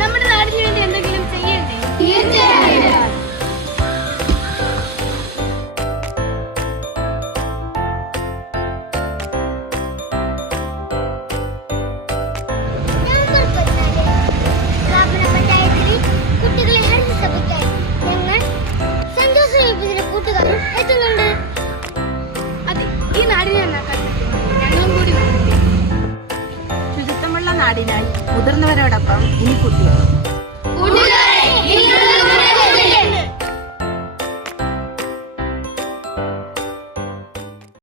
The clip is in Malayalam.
നമ്മുടെ നാടിന് വേണ്ടി എന്തെങ്കിലും ചെയ്യണ്ടേ? തീർച്ചയായും. കുട്ടികളെ ഹരിതസഭയ്ക്കായി ഞങ്ങൾ സന്തോഷ കൂട്ടുകാരും എത്തുന്നുണ്ട്. അതെ, ഈ നാടിനെ നന്നാക്കാൻ ഞങ്ങളും കൂടി വേണം. ശുചിത്വമുള്ള നാടിനായി മുതിർന്നവരോടൊപ്പം ഇനി കുട്ടികൾ.